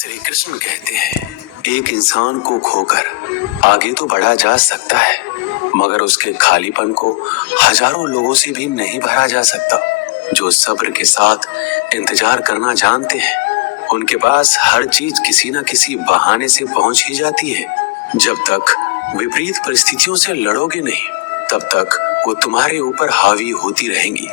श्री कृष्ण कहते हैं, एक इंसान को खोकर आगे तो बढ़ा जा सकता है, मगर उसके खालीपन को हजारों लोगों से भी नहीं भरा जा सकता। जो सब्र के साथ इंतजार करना जानते हैं, उनके पास हर चीज किसी न किसी बहाने से पहुंच ही जाती है। जब तक विपरीत परिस्थितियों से लड़ोगे नहीं, तब तक वो तुम्हारे ऊपर हावी होती रहेंगी।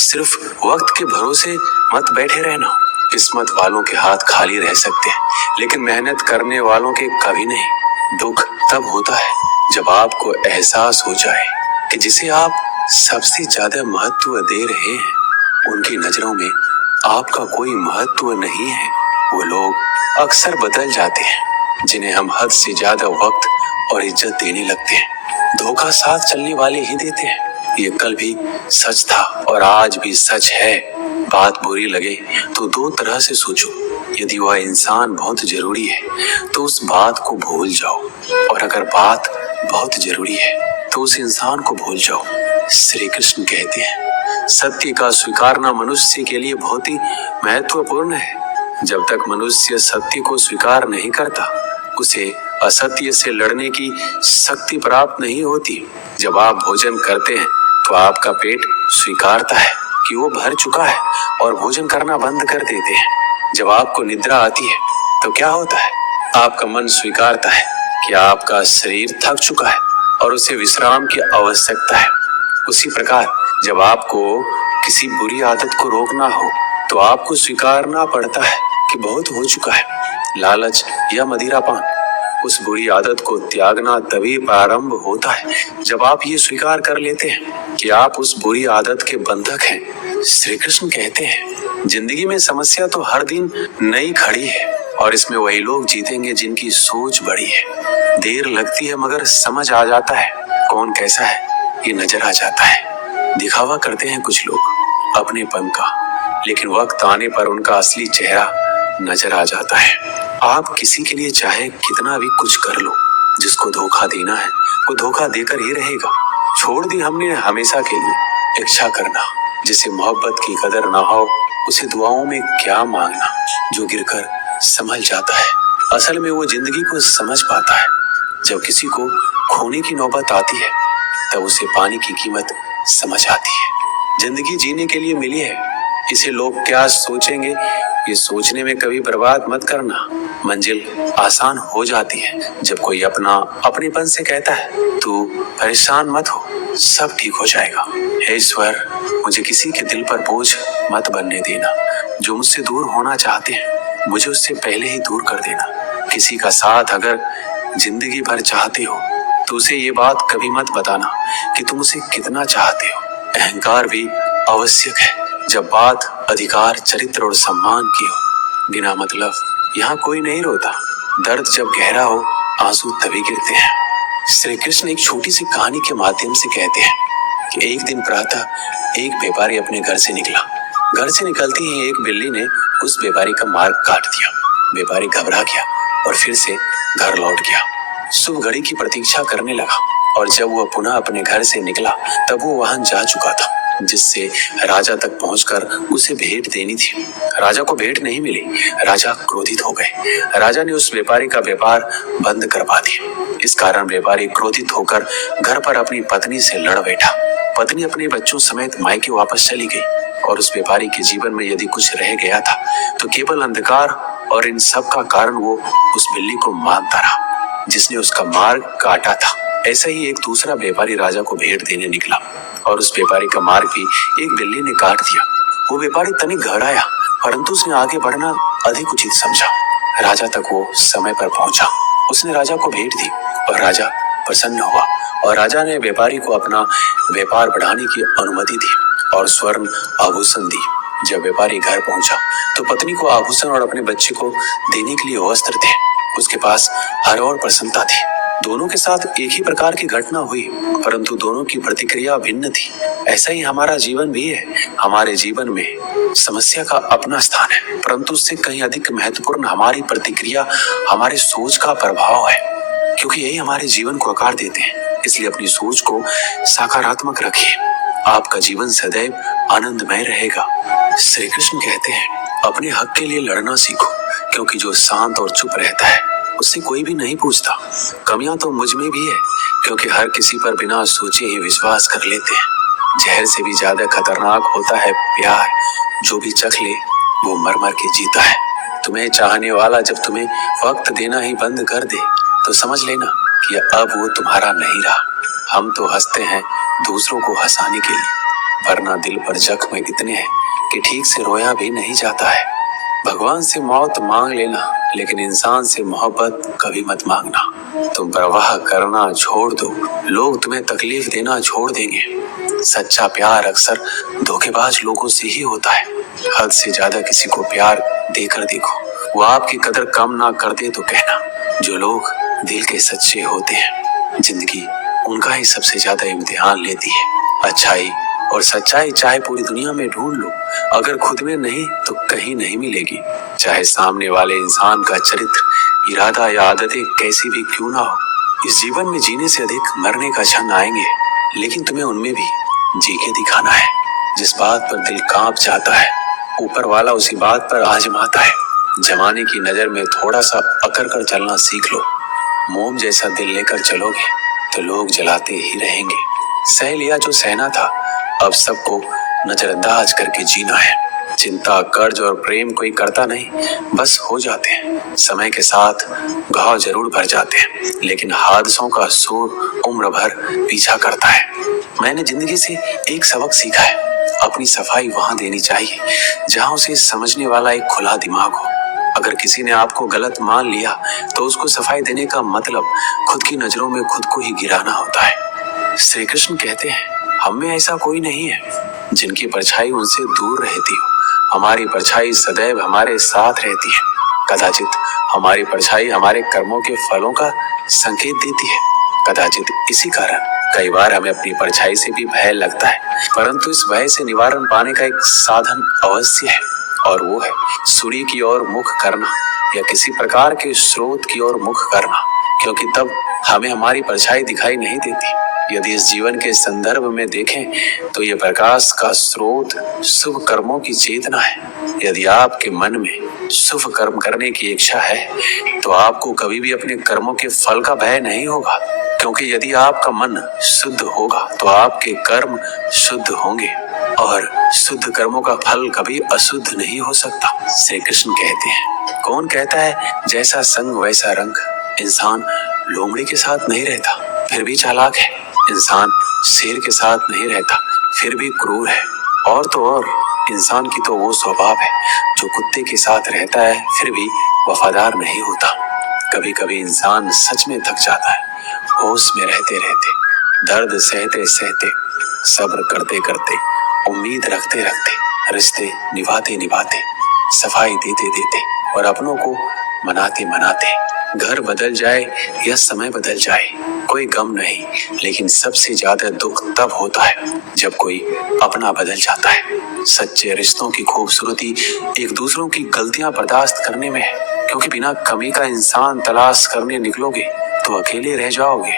सिर्फ वक्त के भरोसे मत बैठे रहना। किस्मत वालों के हाथ खाली रह सकते हैं, लेकिन मेहनत करने वालों के कभी नहीं। दुख तब होता है जब आपको एहसास हो जाए कि जिसे आप सबसे ज्यादा महत्व दे रहे हैं, उनकी नजरों में आपका कोई महत्व नहीं है। वो लोग अक्सर बदल जाते हैं जिन्हें हम हद से ज्यादा वक्त और इज्जत देने लगते हैं। धोखा साथ चलने वाले ही देते हैं। ये कल भी सच था और आज भी सच है। बात बुरी लगे तो दो तरह से सोचो। यदि वह इंसान बहुत जरूरी है तो उस बात को भूल जाओ, और अगर बात बहुत जरूरी है तो उस इंसान को भूल जाओ। श्री कृष्ण कहते हैं, सत्य का स्वीकारना मनुष्य के लिए बहुत ही महत्वपूर्ण है। जब तक मनुष्य सत्य को स्वीकार नहीं करता, उसे असत्य से लड़ने की शक्ति प्राप्त नहीं होती। जब आप भोजन करते हैं तो आपका पेट स्वीकारता है कि वो भर चुका है और भोजन करना बंद कर देते हैं। जब आपको निद्रा आती है तो क्या होता है? आपका मन स्वीकारता है कि आपका शरीर थक चुका है और उसे विश्राम की आवश्यकता है। उसी प्रकार जब आपको किसी बुरी आदत को रोकना हो तो आपको स्वीकारना पड़ता है कि बहुत हो चुका है। लालच या मदिरापान, उस बुरी आदत को त्यागना तभी प्रारंभ होता है जब आप ये स्वीकार कर लेते हैं कि आप उस बुरी आदत के बंधक हैं। श्री कृष्ण कहते हैं, जिंदगी में समस्या तो हर दिन नई खड़ी है, और इसमें वही लोग जीतेंगे जिनकी सोच बड़ी है। देर लगती है मगर समझ आ जाता है कौन कैसा है, ये नजर आ जाता है। दिखावा करते हैं कुछ लोग अपनेपन का, लेकिन वक्त आने पर उनका असली चेहरा नजर आ जाता है। आप किसी के लिए चाहे कितना भी कुछ कर लो, जिसको धोखा देना है वो धोखा देकर ही रहेगा। छोड़ दी हमने हमेशा के लिए इच्छा करना। जिसे मोहब्बत की कदर ना हो, उसे दुआओं में क्या मांगना। जो गिरकर संभल जाता है, असल में वो जिंदगी को समझ पाता है। जब किसी को खोने की नौबत आती है, तब उसे पाने की कीमत समझ आती है। जिंदगी जीने के लिए मिली है, इसे लोग क्या सोचेंगे ये सोचने में कभी बर्बाद मत करना। मंजिल आसान हो जाती है जब कोई अपनेपन से कहता है, तू परेशान मत हो, सब ठीक हो जाएगा। हे ईश्वर, मुझे किसी के दिल पर बोझ मत बनने देना। जो मुझसे दूर होना चाहते हैं, मुझे उससे पहले ही दूर कर देना। किसी का साथ अगर जिंदगी भर चाहते हो तो उसे ये बात कभी मत बताना कि तुम उसे कितना चाहते हो। अहंकार भी आवश्यक है जब बात अधिकार, चरित्र और सम्मान की हो। बिना मतलब यहाँ कोई नहीं रोता। दर्द जब गहरा हो, आंसू तभी गिरते हैं। श्री कृष्ण एक छोटी सी कहानी के माध्यम से कहते हैं कि एक दिन प्रातः एक व्यापारी अपने घर से निकला। घर से निकलते ही एक बिल्ली ने उस व्यापारी का मार्ग काट दिया। व्यापारी घबरा गया और फिर से घर लौट गया। शुभ घड़ी की प्रतीक्षा करने लगा, और जब वह पुनः अपने घर से निकला तब वो वहां जा चुका था जिससे राजा तक पहुंचकर उसे भेंट देनी थी। राजा को भेंट नहीं मिली। राजा क्रोधित हो गए। राजा ने उस व्यापारी का व्यापार बंद करवा दिया। इस कारण व्यापारी क्रोधित होकर घर पर अपनी पत्नी से लड़ बैठा। पत्नी अपने बच्चों समेत मायके वापस चली गई, और उस व्यापारी के जीवन में यदि कुछ रह गया था तो केवल अंधकार, और इन सब का कारण वो उस बिल्ली को मानता रहा जिसने उसका मार्ग काटा था। ऐसा ही एक दूसरा व्यापारी राजा को भेंट देने निकला, और उस व्यापारी का मार्ग भी एक बिल्ली ने काट दिया। वो व्यापारी तनिक घबराया, परंतु उसने आगे बढ़ना अधिक उचित समझा। राजा तक वो समय पर पहुंचा। उसने राजा को भेंट दी और राजा प्रसन्न हुआ, और राजा ने व्यापारी को अपना व्यापार बढ़ाने की अनुमति दी और स्वर्ण आभूषण दी। जब व्यापारी घर पहुंचा तो पत्नी को आभूषण और अपने बच्चे को देने के लिए वस्त्र थे। उसके पास हर और प्रसन्नता थी। दोनों के साथ एक ही प्रकार की घटना हुई, परंतु दोनों की प्रतिक्रिया भिन्न थी। ऐसा ही हमारा जीवन भी है। हमारे जीवन में समस्या का अपना स्थान है, परंतु उससे कहीं अधिक महत्वपूर्ण हमारी प्रतिक्रिया, हमारे सोच का प्रभाव है, क्योंकि यही हमारे जीवन को आकार देते हैं। इसलिए अपनी सोच को सकारात्मक रखिए। आपका जीवन सदैव आनंदमय रहेगा। श्री कृष्ण कहते हैं, अपने हक के लिए लड़ना सीखो। क्योंकि जो शांत और चुप रहता है उससे कोई भी नहीं पूछता। कमियां तो मुझ में भी है, क्योंकि हर किसी पर बिना सोचे ही विश्वास कर लेते हैं। जहर से भी ज्यादा खतरनाक होता है प्यार, जो भी चख ले वो मर मर के जीता है। तुम्हें चाहने वाला जब तुम्हें वक्त देना ही बंद कर दे तो समझ लेना कि अब वो तुम्हारा नहीं रहा। हम तो हंसते हैं दूसरों को हंसाने के लिए, वरना दिल पर जख्म इतने हैं कि ठीक से रोया भी नहीं जाता है। भगवान से मौत मांग लेना, लेकिन इंसान से मोहब्बत कभी मत मांगना। तुम परवाह करना छोड़ दो, लोग तुम्हें तकलीफ देना छोड़ देंगे। सच्चा प्यार अक्सर धोखेबाज लोगों से ही होता है। हद से ज्यादा किसी को प्यार देकर देखो, वो आपकी कदर कम ना कर दे तो कहना। जो लोग दिल के सच्चे होते हैं, जिंदगी उनका ही सबसे ज्यादा इम्तिहान लेती है। अच्छाई और सच्चाई चाहे पूरी दुनिया में ढूंढ लो, अगर खुद में नहीं तो कहीं नहीं मिलेगी। चाहे सामने वाले इंसान का चरित्र, इरादा या आदतें कैसी भी क्यों ना हो। इस जीवन में जीने से अधिक मरने का क्षण आएंगे, लेकिन तुम्हें उनमें भी जी के दिखाना है। जिस बात पर दिल कांप जाता है, ऊपर वाला उसी बात पर आजमाता है। जमाने की नजर में थोड़ा सा अकड़ कर चलना सीख लो। मोम जैसा दिल लेकर चलोगे तो लोग जलाते ही रहेंगे। सह लिया जो सहना था, अब सबको नजरअंदाज करके जीना है। चिंता, कर्ज और प्रेम कोई करता नहीं, बस हो जाते हैं। समय के साथ घाव जरूर भर जाते हैं, लेकिन हादसों का शोर उम्र भर पीछा करता है। मैंने जिंदगी से एक सबक सीखा है, अपनी सफाई वहां देनी चाहिए जहां उसे समझने वाला एक खुला दिमाग हो। अगर किसी ने आपको गलत मान लिया तो उसको सफाई देने का मतलब खुद की नजरों में खुद को ही गिराना होता है। श्री कृष्ण कहते हैं, हम में ऐसा कोई नहीं है जिनकी परछाई उनसे दूर रहती हो। हमारी परछाई सदैव हमारे साथ रहती है। कदाचित हमारी परछाई हमारे कर्मों के फलों का संकेत देती है। कदाचित इसी कारण कई बार हमें अपनी परछाई से भी भय लगता है, परंतु इस भय से निवारण पाने का एक साधन अवश्य है, और वो है सूर्य की ओर मुख करना या किसी प्रकार के स्रोत की ओर मुख करना, क्योंकि तब हमें हमारी परछाई दिखाई नहीं देती। यदि इस जीवन के संदर्भ में देखें तो ये प्रकाश का स्रोत शुभ कर्मों की चेतना है। यदि आपके मन में शुभ कर्म करने की इच्छा है तो आपको कभी भी अपने कर्मों के फल का भय नहीं होगा, क्योंकि यदि आपका मन शुद्ध होगा तो आपके कर्म शुद्ध होंगे, और शुद्ध कर्मों का फल कभी अशुद्ध नहीं हो सकता। श्री कृष्ण कहते हैं, कौन कहता है जैसा संग वैसा रंग। इंसान लोमड़ी के साथ नहीं रहता फिर भी चालाक है। इंसान शेर के साथ नहीं रहता फिर भी क्रूर है। और तो और इंसान की तो वो स्वभाव है जो कुत्ते के साथ रहता है फिर भी वफादार नहीं होता। कभी कभी इंसान सच में थक जाता है, होश में रहते रहते, दर्द सहते सहते, सब्र करते करते, उम्मीद रखते रखते, रिश्ते निभाते निभाते, सफाई देते देते और अपनों को मनाते मनाते। घर बदल जाए या समय बदल जाए कोई गम नहीं, लेकिन सबसे ज्यादा दुख तब होता है जब कोई अपना बदल जाता है। सच्चे रिश्तों की खूबसूरती एक दूसरों की गलतियां बर्दाश्त करने में है, क्योंकि बिना कमी का इंसान तलाश करने निकलोगे तो अकेले रह जाओगे।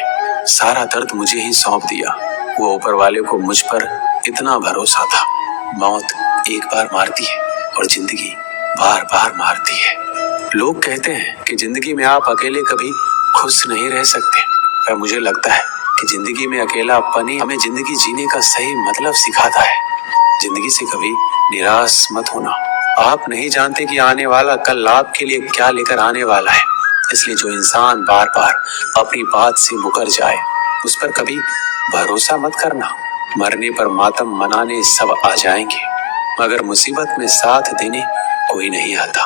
सारा दर्द मुझे ही सौंप दिया, वो ऊपर वाले को मुझ पर इतना भरोसा था। मौत एक बार मारती है और जिंदगी बार बार मारती है। लोग कहते हैं कि जिंदगी में आप अकेले कभी खुश नहीं रह सकते, पर मुझे लगता है कि जिंदगी में अकेलापन ही हमें जिंदगी जीने का सही मतलब सिखाता है। जिंदगी से कभी निराश मत होना। आप नहीं जानते कि आने वाला कल आपके लिए क्या लेकर आने वाला है, इसलिए जो इंसान बार बार अपनी बात से मुकर जाए उस पर कभी भरोसा मत करना। मरने पर मातम मनाने सब आ जाएंगे, मगर मुसीबत में साथ देने कोई नहीं आता।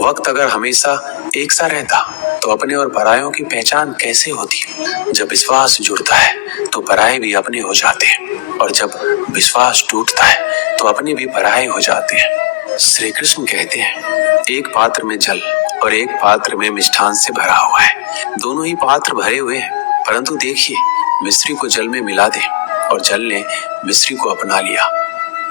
वक्त अगर हमेशा एक सा रहता तो अपने और परायों की पहचान कैसे होती। जब विश्वास जुड़ता है तो पराये भी अपने हो जाते हैं, और जब विश्वास टूटता है तो अपने भी पराये हो जाते हैं। श्री कृष्ण कहते हैं, एक पात्र में जल और एक पात्र में मिष्ठान से भरा हुआ है। दोनों ही पात्र भरे हुए हैं, परंतु देखिए, मिश्री को जल में मिला दे और जल ने मिश्री को अपना लिया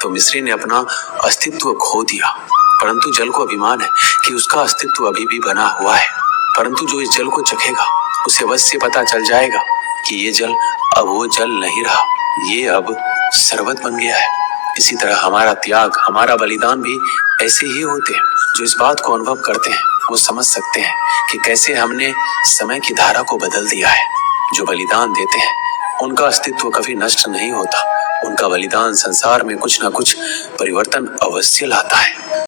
तो मिश्री ने अपना अस्तित्व खो दिया। परंतु जल को अभिमान है कि उसका अस्तित्व अभी भी बना हुआ है। परंतु जो इस जल को चखेगा उसे अवश्य पता चल जाएगा कि ये जल अब वो जल नहीं रहा, ये अब शरबत बन गया है। इसी तरह हमारा त्याग, हमारा बलिदान भी ऐसे ही होते हैं जो इस बात को अनुभव करते हैं वो समझ सकते हैं कि कैसे हमने समय की धारा को बदल दिया है। जो बलिदान देते हैं उनका अस्तित्व कभी नष्ट नहीं होता। उनका बलिदान संसार में कुछ ना कुछ परिवर्तन अवश्य लाता है।